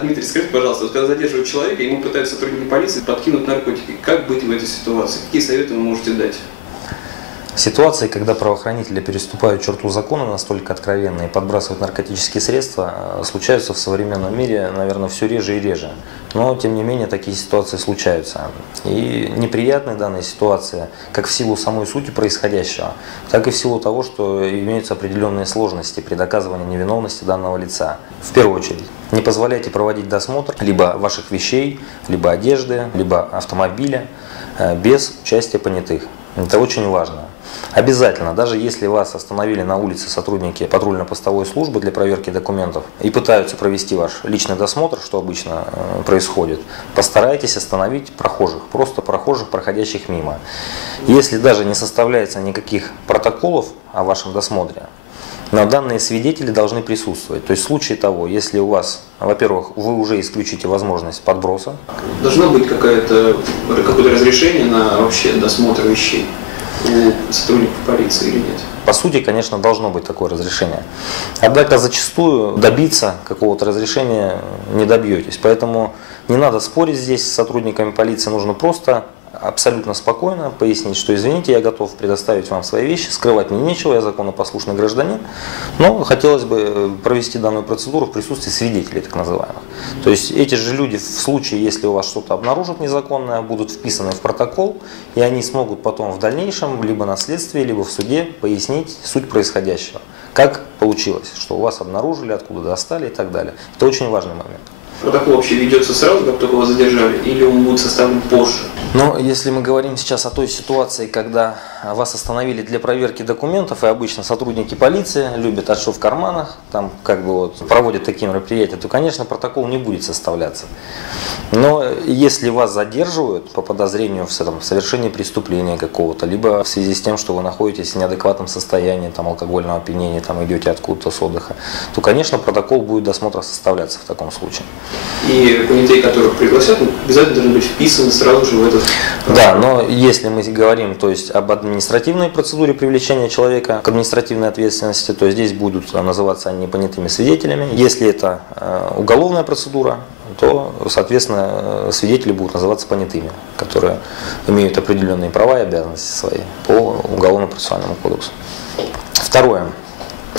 Дмитрий, скажите, пожалуйста, вот когда задерживают человека, ему пытаются сотрудники полиции подкинуть наркотики. Как быть в этой ситуации? Какие советы вы можете дать? Ситуации, когда правоохранители переступают черту закона настолько откровенно и подбрасывают наркотические средства, случаются в современном мире, наверное, все реже и реже. Но, тем не менее, такие ситуации случаются. И неприятны данные ситуации как в силу самой сути происходящего, так и в силу того, что имеются определенные сложности при доказывании невиновности данного лица. В первую очередь, не позволяйте проводить досмотр либо ваших вещей, либо одежды, либо автомобиля без участия понятых. Это очень важно. Обязательно, даже если вас остановили на улице сотрудники патрульно-постовой службы для проверки документов и пытаются провести ваш личный досмотр, что обычно происходит, постарайтесь остановить прохожих, просто прохожих, проходящих мимо. Если даже не составляется никаких протоколов о вашем досмотре, но данные свидетели должны присутствовать. То есть в случае того, если у вас, во-первых, вы уже исключите возможность подброса. Должно быть какое-то разрешение на вообще досмотр вещей у сотрудников полиции или нет? По сути, конечно, должно быть такое разрешение. Однако зачастую добиться какого-то разрешения не добьетесь. Поэтому не надо спорить здесь с сотрудниками полиции, нужно просто абсолютно спокойно пояснить, что извините, я готов предоставить вам свои вещи, скрывать мне нечего, я законопослушный гражданин, но хотелось бы провести данную процедуру в присутствии свидетелей, так называемых. То есть эти же люди в случае, если у вас что-то обнаружат незаконное, будут вписаны в протокол, и они смогут потом в дальнейшем, либо на следствии, либо в суде пояснить суть происходящего. Как получилось, что у вас обнаружили, откуда достали и так далее. Это очень важный момент. Протокол вообще ведется сразу, как только вас задержали, или он будет составлен позже? Но если мы говорим сейчас о той ситуации, когда вас остановили для проверки документов, и обычно сотрудники полиции любят отшив в карманах, там как бы вот проводят такие мероприятия, то, конечно, протокол не будет составляться. Но если вас задерживают по подозрению в совершении преступления какого-то, либо в связи с тем, что вы находитесь в неадекватном состоянии, там, алкогольного опьянения, там, идете откуда-то с отдыха, то, конечно, протокол будет досмотра составляться в таком случае. И понятые, которых пригласят, обязательно должны быть вписаны сразу же в этот протокол. Да, но если мы говорим, то есть об административной процедуре привлечения человека к административной ответственности, то здесь будут называться они понятыми свидетелями. Если это уголовная процедура, то, соответственно, свидетели будут называться понятыми, которые имеют определенные права и обязанности свои по Уголовно-процессуальному кодексу. Второе.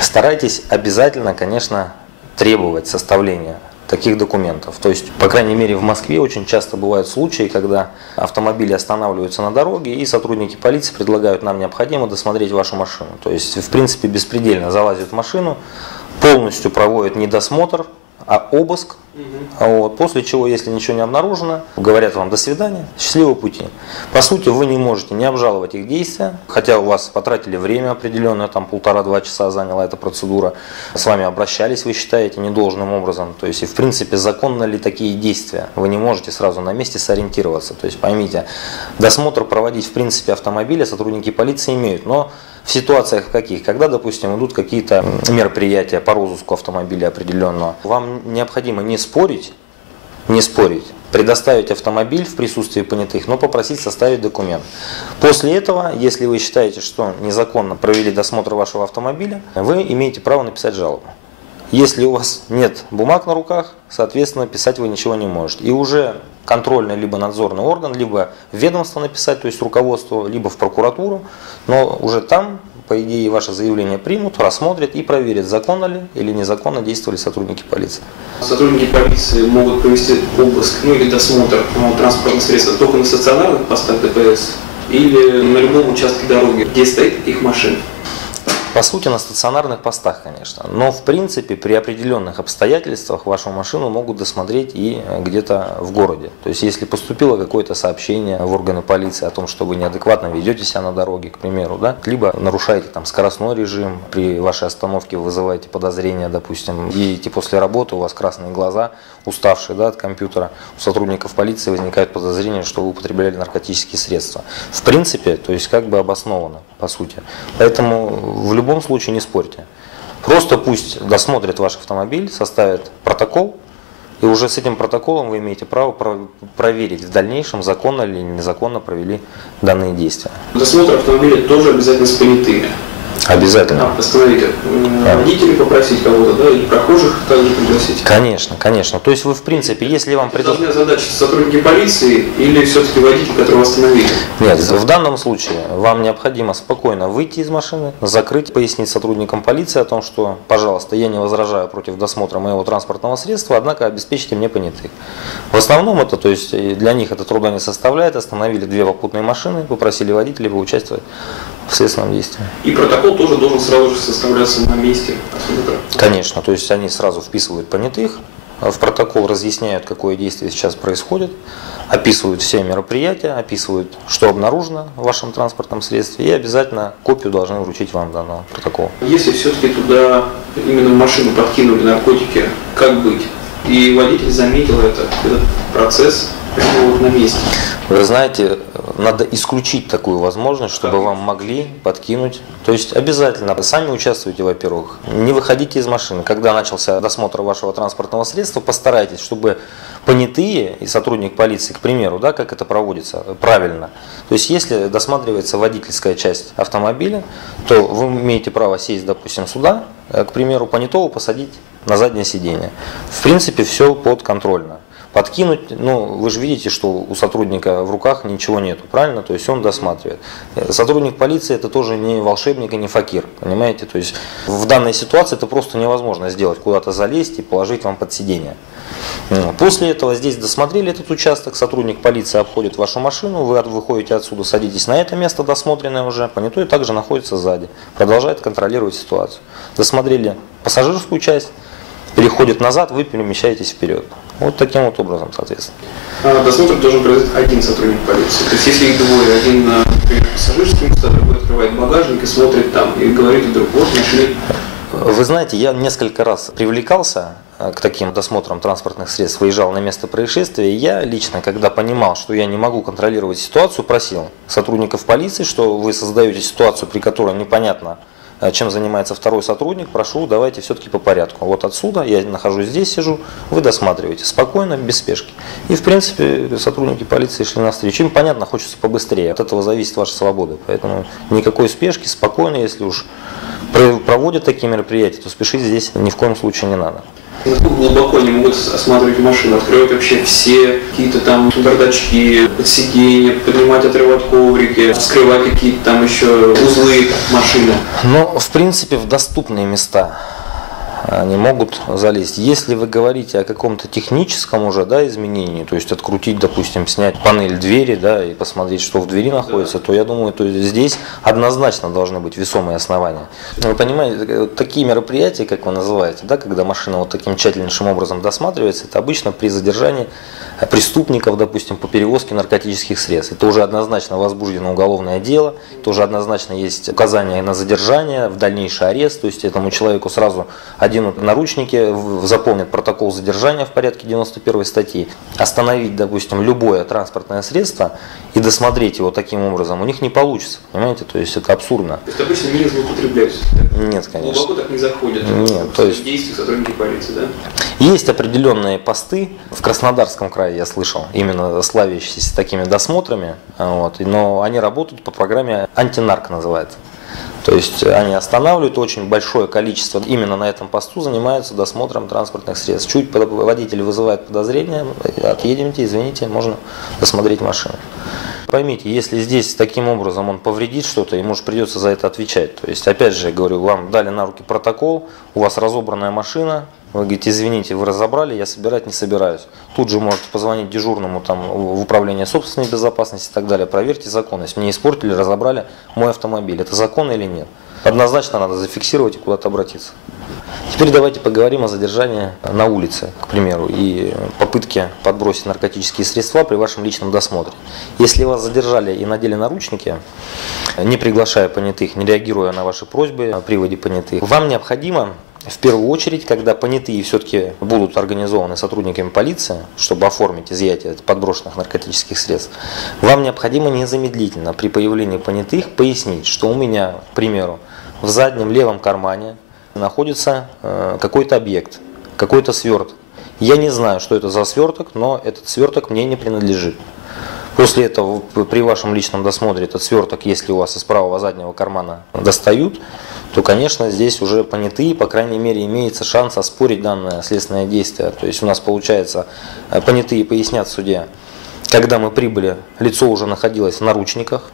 Старайтесь обязательно, конечно, требовать составления таких документов. То есть, по крайней мере, в Москве очень часто бывают случаи, когда автомобили останавливаются на дороге, и сотрудники полиции предлагают: нам необходимо досмотреть вашу машину. То есть, в принципе, беспредельно залазят в машину, полностью проводят не досмотр, а обыск. Вот, после чего, если ничего не обнаружено, говорят вам: до свидания, счастливого пути. По сути, вы не можете не обжаловать их действия, хотя у вас потратили время определенное, там 1,5-2 часа заняла эта процедура, с вами обращались, вы считаете, недолжным образом. То есть, и в принципе, законно ли такие действия? Вы не можете сразу на месте сориентироваться. То есть, поймите, досмотр проводить в принципе автомобиля сотрудники полиции имеют, но в ситуациях каких? Когда, допустим, идут какие-то мероприятия по розыску автомобиля определенного, вам необходимо не спорить, предоставить автомобиль в присутствии понятых, но попросить составить документ. После этого, если вы считаете, что незаконно провели досмотр вашего автомобиля, вы имеете право написать жалобу. Если у вас нет бумаг на руках, соответственно, писать вы ничего не можете. И уже контрольный либо надзорный орган, либо ведомство написать, то есть руководство, либо в прокуратуру, но уже там, по идее, ваше заявление примут, рассмотрят и проверят, законно ли или незаконно действовали сотрудники полиции. Сотрудники полиции могут провести обыск, или досмотр транспортных средств только на стационарных постах ДПС или на любом участке дороги, где стоит их машина. По сути, на стационарных постах, конечно. Но, в принципе, при определенных обстоятельствах вашу машину могут досмотреть и где-то в городе. То есть, если поступило какое-то сообщение в органы полиции о том, что вы неадекватно ведете себя на дороге, к примеру, да, либо нарушаете там скоростной режим, при вашей остановке вызываете подозрения, допустим, едете после работы, у вас красные глаза, уставшие, да, от компьютера, у сотрудников полиции возникает подозрение, что вы употребляли наркотические средства. В принципе, то есть как бы обосновано, по сути. Поэтому в любом случае не спорьте. Просто пусть досмотрят ваш автомобиль, составят протокол, и уже с этим протоколом вы имеете право проверить в дальнейшем, законно или незаконно провели данные действия. Досмотр автомобиля тоже обязательно с понятыми. Обязательно. Остановить водителей, попросить кого-то, да, или прохожих также пригласить? Конечно, конечно. То есть вы, в принципе, если вам Должны озадачить сотрудники полиции или все-таки водитель, которого остановили? Нет, в данном случае вам необходимо спокойно выйти из машины, закрыть, пояснить сотрудникам полиции о том, что, пожалуйста, я не возражаю против досмотра моего транспортного средства, однако обеспечьте мне понятых. В основном это, то есть для них это труда не составляет, остановили 2 попутные машины, попросили водителей поучаствовать в следственном действии. И протокол тоже должен сразу же составляться на месте осмотра? Конечно, то есть они сразу вписывают понятых, в протокол разъясняют, какое действие сейчас происходит, описывают все мероприятия, описывают, что обнаружено в вашем транспортном средстве, и обязательно копию должны вручить вам данного протокола. Если все-таки туда именно в машину подкинули наркотики, как быть? И водитель заметил этот процесс прямо вот на месте. Вы знаете, надо исключить такую возможность, чтобы вам могли подкинуть. То есть обязательно сами участвуйте, во-первых. Не выходите из машины. Когда начался досмотр вашего транспортного средства, постарайтесь, чтобы понятые и сотрудник полиции, к примеру, да, как это проводится, правильно. То есть если досматривается водительская часть автомобиля, то вы имеете право сесть, допустим, сюда, к примеру, понятого посадить на заднее сиденье. В принципе, все подконтрольно. Подкинуть, ну, вы же видите, что у сотрудника в руках ничего нету, правильно? То есть он досматривает. Сотрудник полиции это тоже не волшебник и не факир, понимаете? То есть в данной ситуации это просто невозможно сделать, куда-то залезть и положить вам под сиденье. После этого здесь досмотрели этот участок, сотрудник полиции обходит вашу машину, вы выходите отсюда, садитесь на это место досмотренное уже, понятой также находится сзади, продолжает контролировать ситуацию. Досмотрели пассажирскую часть, переходит назад, вы перемещаетесь вперед. Вот таким вот образом, соответственно. Досмотр должен произойти один сотрудник полиции. То есть если их двое, один на пассажирском месте, другой открывает багажник и смотрит там, и говорит вдруг, вот нашли. Вы знаете, я несколько раз привлекался к таким досмотрам транспортных средств, выезжал на место происшествия, и я лично, когда понимал, что я не могу контролировать ситуацию, просил сотрудников полиции, что вы создаете ситуацию, при которой непонятно, чем занимается второй сотрудник, прошу, давайте все-таки по порядку. Вот отсюда, я нахожусь здесь, сижу, вы досматриваете спокойно, без спешки. И в принципе сотрудники полиции шли навстречу. Им, понятно, хочется побыстрее, от этого зависит ваша свобода. Поэтому никакой спешки, спокойно, если уж проводят такие мероприятия, то спешить здесь ни в коем случае не надо. Насколько глубоко они могут осматривать машину, открывать вообще все какие-то там бардачки, сиденья, поднимать, отрывать коврики, вскрывать какие-то там еще узлы машины? Ну, в принципе, в доступные места они могут залезть. Если вы говорите о каком-то техническом уже, да, изменении, то есть открутить, допустим, снять панель двери, да, и посмотреть, что в двери находится, то я думаю, то здесь однозначно должны быть весомые основания. Вы понимаете, такие мероприятия, как вы называете, да, когда машина вот таким тщательнейшим образом досматривается, это обычно при задержании преступников, допустим, по перевозке наркотических средств. Это уже однозначно возбуждено уголовное дело, это уже однозначно есть указание на задержание, в дальнейший арест, то есть этому человеку сразу оденут наручники, заполнят протокол задержания в порядке 91 статьи. Остановить, допустим, любое транспортное средство и досмотреть его таким образом у них не получится, понимаете, то есть это абсурдно. То есть обычно не злоупотребляют? Нет, конечно. Глубоко так не заходят? Нет, то есть действия сотрудники полиции, да? Есть определенные посты в Краснодарском крае, я слышал, именно славящиеся такими досмотрами, вот, но они работают по программе «Антинарк» называется. То есть они останавливают очень большое количество, именно на этом посту занимаются досмотром транспортных средств. Чуть водитель вызывает подозрение, отъедемте, извините, можно досмотреть машину. Поймите, если здесь таким образом он повредит что-то, ему же придется за это отвечать. То есть, опять же, я говорю, вам дали на руки протокол, у вас разобранная машина, вы говорите, извините, вы разобрали, я собирать не собираюсь. Тут же можете позвонить дежурному там, в управление собственной безопасности и так далее, проверьте законность. Мне испортили, разобрали мой автомобиль, это законно или нет? Однозначно надо зафиксировать и куда-то обратиться. Теперь давайте поговорим о задержании на улице, к примеру, и попытке подбросить наркотические средства при вашем личном досмотре. Если вас задержали и надели наручники, не приглашая понятых, не реагируя на ваши просьбы о приводе понятых, вам необходимо в первую очередь, когда понятые все-таки будут организованы сотрудниками полиции, чтобы оформить изъятие подброшенных наркотических средств, вам необходимо незамедлительно при появлении понятых пояснить, что у меня, к примеру, в заднем левом кармане находится какой-то объект, какой-то сверток. Я не знаю, что это за сверток, но этот сверток мне не принадлежит. После этого при вашем личном досмотре этот сверток, если у вас из правого заднего кармана достают, то, конечно, здесь уже понятые, по крайней мере, имеется шанс оспорить данное следственное действие. То есть у нас получается, понятые пояснят судье, когда мы прибыли, лицо уже находилось в наручниках,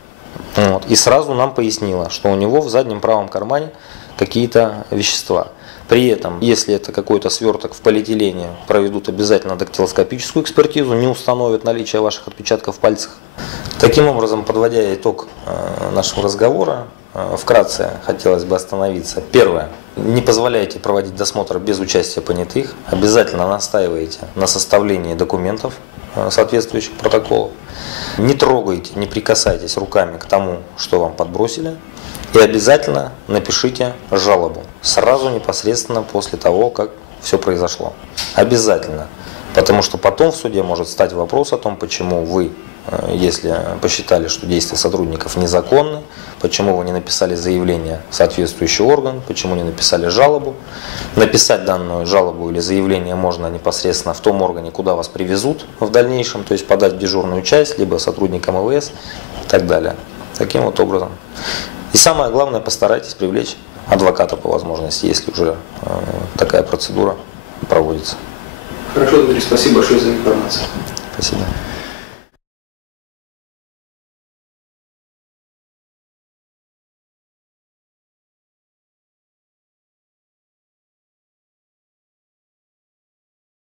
вот, и сразу нам пояснило, что у него в заднем правом кармане какие-то вещества. При этом, если это какой-то сверток в полиэтилене, проведут обязательно дактилоскопическую экспертизу, не установят наличие ваших отпечатков пальцев. Таким образом, подводя итог нашего разговора, вкратце хотелось бы остановиться. Первое. Не позволяйте проводить досмотр без участия понятых. Обязательно настаивайте на составлении документов, соответствующих протоколов. Не трогайте, не прикасайтесь руками к тому, что вам подбросили. И обязательно напишите жалобу сразу непосредственно после того, как все произошло. Обязательно. Потому что потом в суде может стать вопрос о том, почему вы, если посчитали, что действия сотрудников незаконны, почему вы не написали заявление в соответствующий орган, почему не написали жалобу. Написать данную жалобу или заявление можно непосредственно в том органе, куда вас привезут в дальнейшем, то есть подать в дежурную часть, либо сотрудникам МВС и так далее. Таким вот образом. И самое главное, постарайтесь привлечь адвоката по возможности, если уже такая процедура проводится. Хорошо, Дмитрий, спасибо большое за информацию. Спасибо.